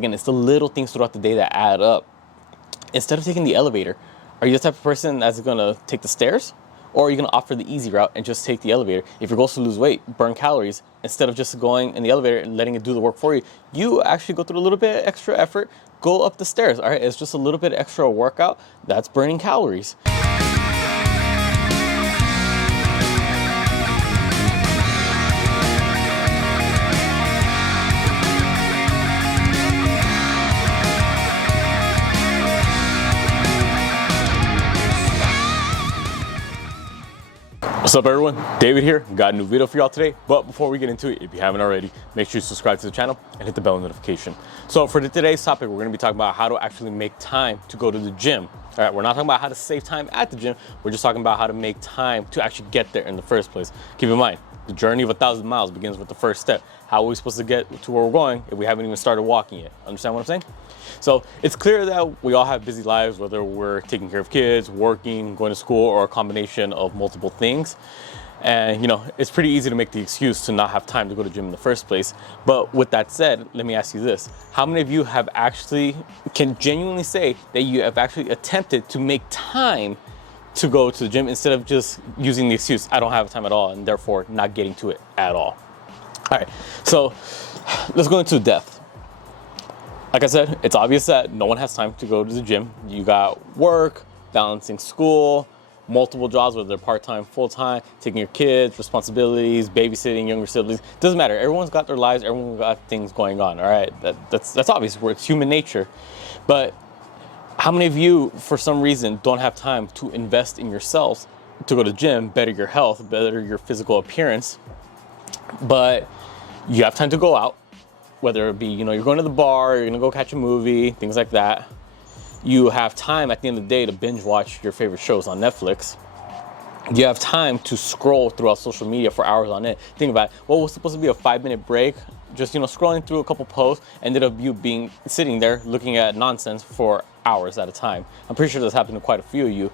Again, it's the little things throughout the day that add up. Instead of taking the elevator, are you the type of person that's gonna take the stairs? Or are you gonna opt for the easy route and just take the elevator? If your goal is to lose weight, burn calories, instead of just going in the elevator and letting it do the work for you, you actually go through a little bit extra effort, go up the stairs, all right? It's just a little bit extra workout, that's burning calories. What's up everyone, David here. Got a new video for y'all today, but before we get into it, if you haven't already, make sure you subscribe to the channel and hit the bell notification. So for today's topic, we're gonna be talking about how to actually make time to go to the gym. All right, we're not talking about how to save time at the gym, we're just talking about how to make time to actually get there in the first place. Keep in mind, the journey of 1,000 miles begins with the first step. How are we supposed to get to where we're going if we haven't even started walking yet? Understand what I'm saying? So it's clear that we all have busy lives, whether we're taking care of kids, working, going to school, or a combination of multiple things. And it's pretty easy to make the excuse to not have time to go to the gym in the first place. But with that said, let me ask you this. How many of you can genuinely say that you have actually attempted to make time to go to the gym instead of just using the excuse, I don't have time at all, and therefore not getting to it at all? All right, so let's go into depth. Like I said, it's obvious that no one has time to go to the gym. You got work, balancing school, multiple jobs, whether they're part-time, full-time, taking your kids, responsibilities, babysitting younger siblings. Doesn't matter. Everyone's got their lives. Everyone's got things going on. All right, that's obvious. It's human nature. But how many of you, for some reason, don't have time to invest in yourselves to go to the gym, better your health, better your physical appearance, but you have time to go out? Whether it be, you're going to the bar, you're gonna go catch a movie, things like that. You have time at the end of the day to binge watch your favorite shows on Netflix. You have time to scroll throughout social media for hours on end. Think about it. What was supposed to be a 5-minute break, just scrolling through a couple posts, ended up you sitting there looking at nonsense for hours at a time. I'm pretty sure this happened to quite a few of you.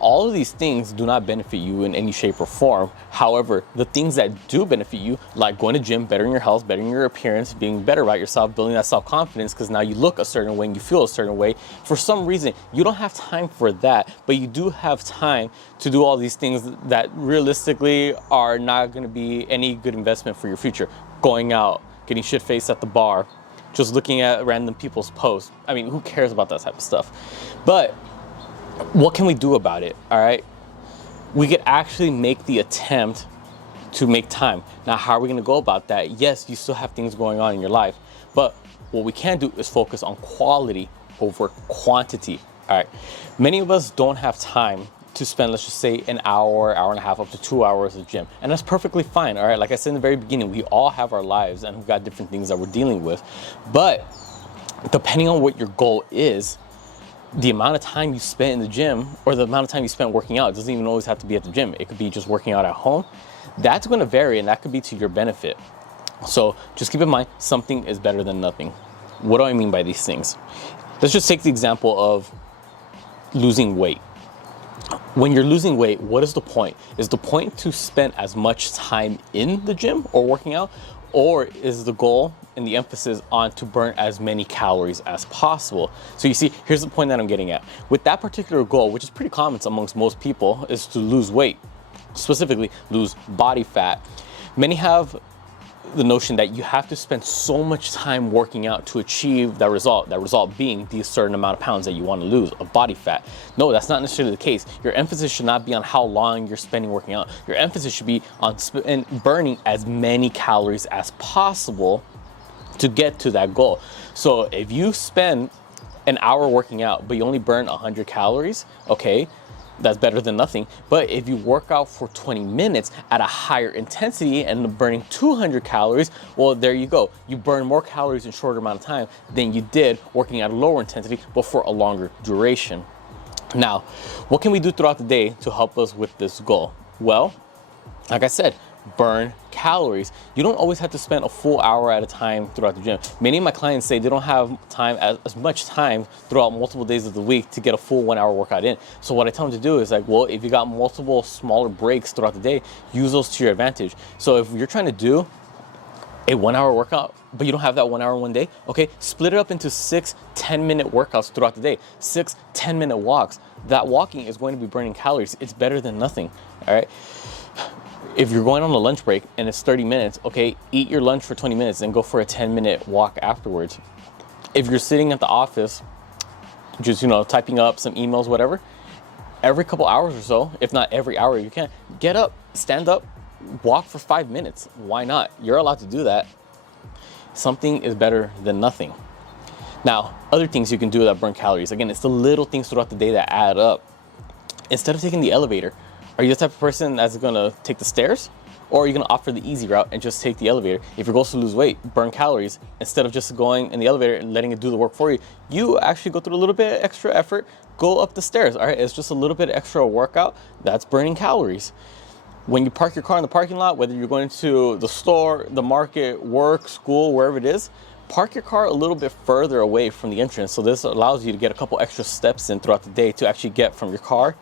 All of these things do not benefit you in any shape or form. However, the things that do benefit you, like going to gym, bettering your health, bettering your appearance, being better about yourself, building that self-confidence, because now you look a certain way and you feel a certain way. For some reason, you don't have time for that, but you do have time to do all these things that realistically are not going to be any good investment for your future. Going out, getting shit-faced at the bar, just looking at random people's posts. I mean, who cares about that type of stuff? But what can we do about it? All right, we could actually make the attempt to make time. Now, how are we going to go about that? Yes, you still have things going on in your life, but what we can do is focus on quality over quantity. All right, many of us don't have time to spend, let's just say, an hour, hour and a half, up to 2 hours at the gym, and that's perfectly fine. All right, like I said in the very beginning, we all have our lives and we've got different things that we're dealing with, but depending on what your goal is, the amount of time you spend in the gym or the amount of time you spend working out, it doesn't even always have to be at the gym. It could be just working out at home. That's going to vary, and that could be to your benefit. So just keep in mind, something is better than nothing. What do I mean by these things? Let's just take the example of losing weight. When you're losing weight, what is the point? Is the point to spend as much time in the gym or working out? Or is the goal and the emphasis on to burn as many calories as possible? So you see, here's the point that I'm getting at. With that particular goal, which is pretty common amongst most people, is to lose weight, specifically lose body fat. Many have the notion that you have to spend so much time working out to achieve that result being the certain amount of pounds that you want to lose of body fat. No, that's not necessarily the case. Your emphasis should not be on how long you're spending working out. Your emphasis should be on burning as many calories as possible to get to that goal. So if you spend an hour working out, but you only burn 100 calories, okay, that's better than nothing. But if you work out for 20 minutes at a higher intensity and burning 200 calories, well, there you go. You burn more calories in a shorter amount of time than you did working at a lower intensity, but for a longer duration. Now, what can we do throughout the day to help us with this goal? Well, like I said, burn calories. You don't always have to spend a full hour at a time throughout the gym. Many of my clients say they don't have time, as much time throughout multiple days of the week to get a full 1 hour workout in. So what I tell them to do is like, well, if you got multiple smaller breaks throughout the day, use those to your advantage. So if you're trying to do a 1 hour workout, but you don't have that 1 hour one day, okay, split it up into 6 10-minute workouts throughout the day, 6 10-minute walks. That walking is going to be burning calories. It's better than nothing, all right? If you're going on a lunch break and it's 30 minutes, okay, eat your lunch for 20 minutes and go for a 10-minute walk afterwards. If you're sitting at the office, just, typing up some emails, whatever, every couple hours or so, if not every hour you can, get up, stand up, walk for 5 minutes. Why not? You're allowed to do that. Something is better than nothing. Now, other things you can do that burn calories. Again, it's the little things throughout the day that add up. Instead of taking the elevator, are you the type of person that's gonna take the stairs? Or are you gonna opt for the easy route and just take the elevator? If your goal is to lose weight, burn calories, instead of just going in the elevator and letting it do the work for you, you actually go through a little bit extra effort, go up the stairs, all right? It's just a little bit extra workout, that's burning calories. When you park your car in the parking lot, whether you're going to the store, the market, work, school, wherever it is, park your car a little bit further away from the entrance. So this allows you to get a couple extra steps in throughout the day to actually get from your car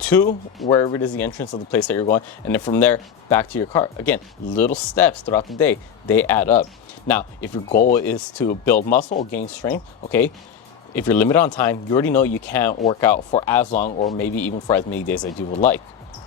to wherever it is the entrance of the place that you're going, and then from there back to your car. Again, little steps throughout the day, they add up. Now, if your goal is to build muscle or gain strength, okay, if you're limited on time, you already know you can't work out for as long or maybe even for as many days as you would like.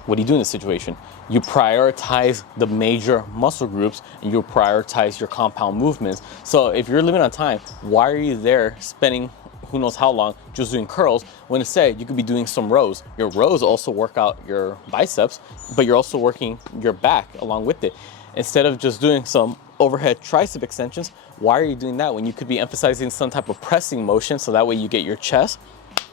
What do you do in this situation? You prioritize the major muscle groups and you prioritize your compound movements. So if you're limited on time, why are you there spending who knows how long just doing curls when instead you could be doing some rows? Your rows also work out your biceps, but you're also working your back along with it. Instead of just doing some overhead tricep extensions, why are you doing that when you could be emphasizing some type of pressing motion, so that way you get your chest,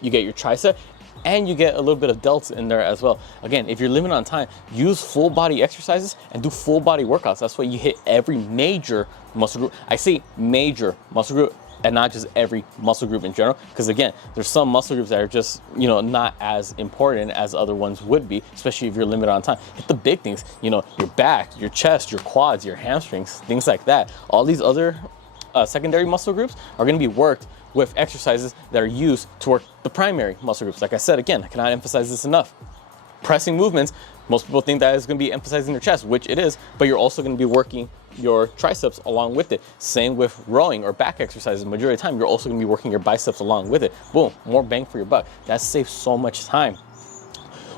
you get your tricep, and you get a little bit of delts in there as well. Again, if you're limited on time, use full body exercises and do full body workouts. That's why you hit every major muscle group. I say major muscle group and not just every muscle group in general, because again, there's some muscle groups that are just, not as important as other ones would be, especially if you're limited on time. Hit the big things, your back, your chest, your quads, your hamstrings, things like that. All these other secondary muscle groups are going to be worked with exercises that are used to work the primary muscle groups. Like I said, again, I cannot emphasize this enough. Pressing movements, most people think that is going to be emphasizing their chest, which it is, but you're also going to be working your triceps along with it. Same with rowing or back exercises. Majority of the time, you're also going to be working your biceps along with it. Boom, more bang for your buck. That saves so much time.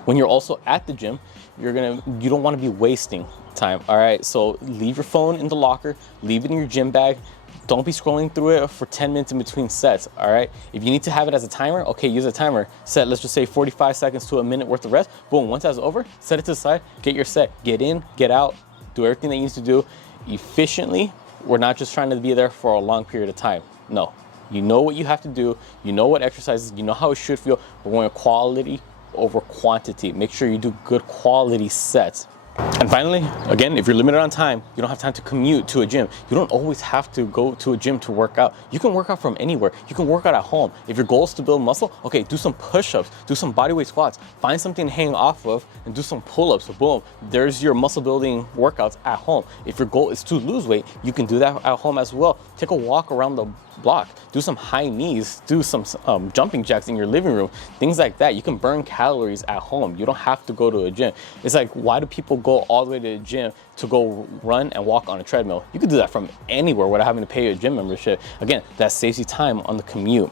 When you're also at the gym, you don't want to be wasting time, all right? So leave your phone in the locker, leave it in your gym bag. Don't be scrolling through it for 10 minutes in between sets, all right? If you need to have it as a timer, okay, use a timer. Set, let's just say 45 seconds to a minute worth of rest. Boom, once that's over, set it to the side, get your set. Get in, get out, do everything that you need to do efficiently. We're not just trying to be there for a long period of time. No, you know what you have to do. You know what exercises, you know how it should feel. We're going quality over quantity. Make sure you do good quality sets. And finally, again, if you're limited on time, you don't have time to commute to a gym. You don't always have to go to a gym to work out. You can work out from anywhere. You can work out at home. If your goal is to build muscle, okay, do some push-ups, do some bodyweight squats, find something to hang off of and do some pull-ups. So boom, there's your muscle building workouts at home. If your goal is to lose weight, you can do that at home as well. Take a walk around the block, do some high knees, do some jumping jacks in your living room, things like that. You can burn calories at home. You don't have to go to a gym. It's like, why do people go all the way to the gym to go run and walk on a treadmill? You could do that from anywhere without having to pay a gym membership. Again, that saves you time on the commute.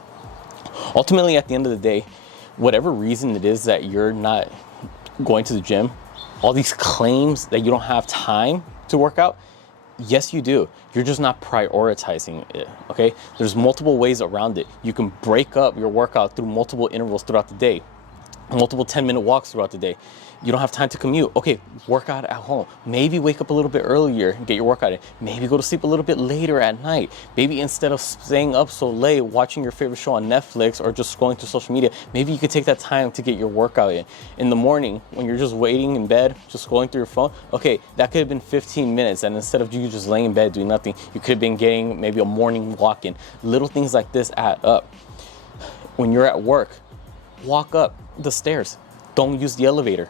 Ultimately, at the end of the day, whatever reason it is that you're not going to the gym, all these claims that you don't have time to work out, yes, you do. You're just not prioritizing it, okay? There's multiple ways around it. You can break up your workout through multiple intervals throughout the day, multiple 10-minute walks throughout the day. You don't have time to commute. Okay, work out at home. Maybe wake up a little bit earlier and get your workout in. Maybe go to sleep a little bit later at night. Maybe instead of staying up so late watching your favorite show on Netflix or just scrolling through social media, maybe you could take that time to get your workout in. In the morning, when you're just waiting in bed, just scrolling through your phone, okay, that could have been 15 minutes. And instead of you just laying in bed doing nothing, you could have been getting maybe a morning walk in. Little things like this add up. When you're at work, walk up the stairs. Don't use the elevator.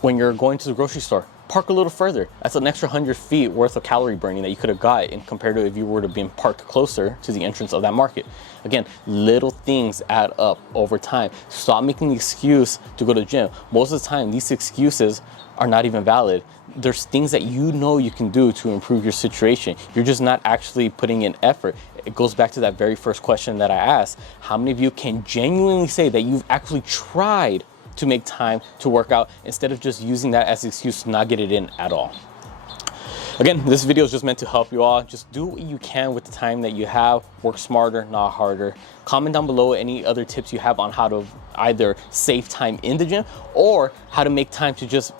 When you're going to the grocery store, park a little further. That's an extra 100 feet worth of calorie burning that you could have got in compared to if you were to be parked closer to the entrance of that market. Again, little things add up over time. Stop making the excuse to go to the gym. Most of the time, these excuses are not even valid. There's things that you know you can do to improve your situation. You're just not actually putting in effort. It goes back to that very first question that I asked. How many of you can genuinely say that you've actually tried to make time to work out instead of just using that as an excuse to not get it in at all? Again, this video is just meant to help you all. Just do what you can with the time that you have. Work smarter, not harder. Comment down below any other tips you have on how to either save time in the gym or how to make time to just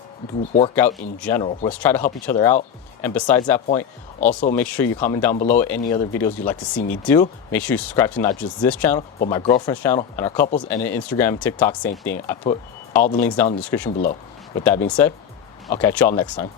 work out in general. Let's try to help each other out. And besides that point, also make sure you comment down below any other videos you'd like to see me do. Make sure you subscribe to not just this channel, but my girlfriend's channel and our couples, and then Instagram and TikTok, same thing. I put all the links down in the description below. With that being said, I'll catch y'all next time.